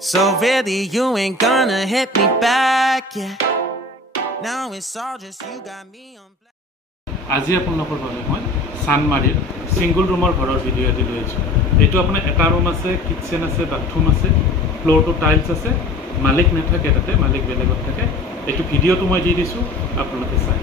So really you ain't gonna hit me back, yeah. Now it's all just you got me on black. আজি আপোনালোকৰ বাবে মই সানমাৰীৰ single ৰুমৰ ঘৰৰ video এটি লৈছো এটো আপোনাৰ এটা ৰুম আছে কিচেন আছে বাথৰুম আছে ফ্লোৰটো টাইলছ আছে মালিক নাথাকে তাতে মালিক বেলেগত থাকে এটো ভিডিওটো মই দি দিছো আপোনালোকে চাই